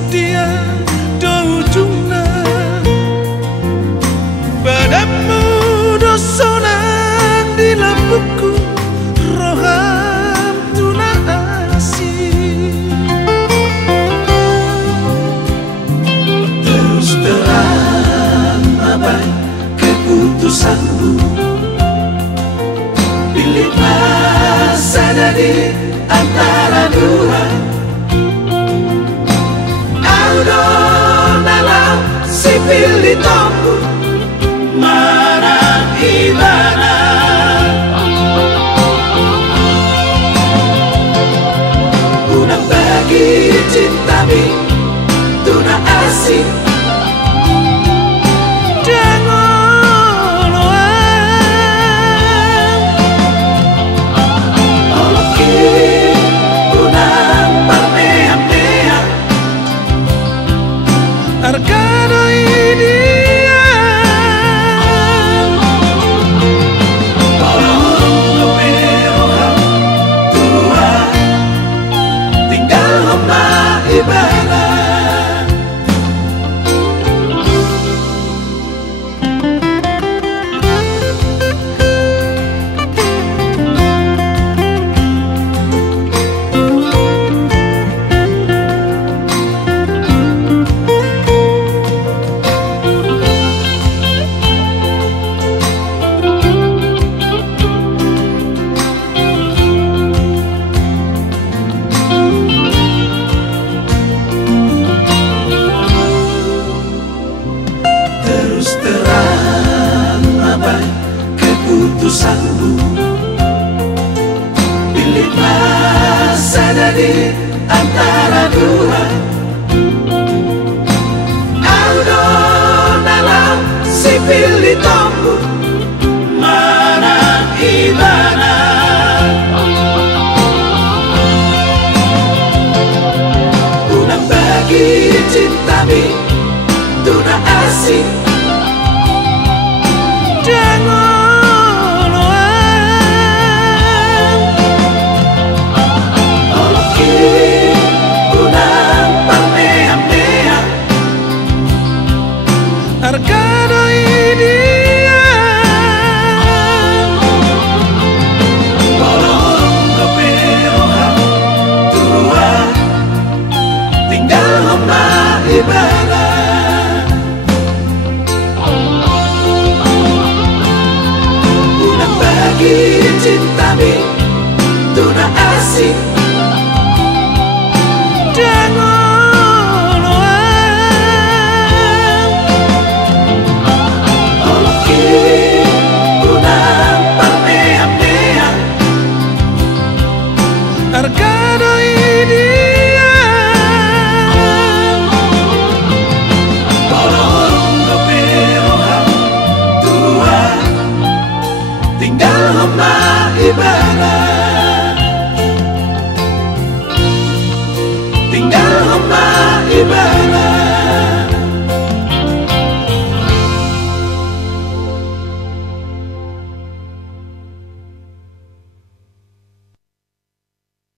setia do ujungna padamu dosonan di lambungku roham tuna asih. Terus terang abai keputusanmu, pilihlah sadari antara dua. Audo dalam sipil di tombu marang ibadah unang bagi cintami tuna asih. Keputusanmu, pilihlah sadari antara dua. Audo dalam sipil di tombu marang ibadah unang bagi cintami tuna asih. Unang bagi cintami tuna asih. Tinggal hamba ibadah.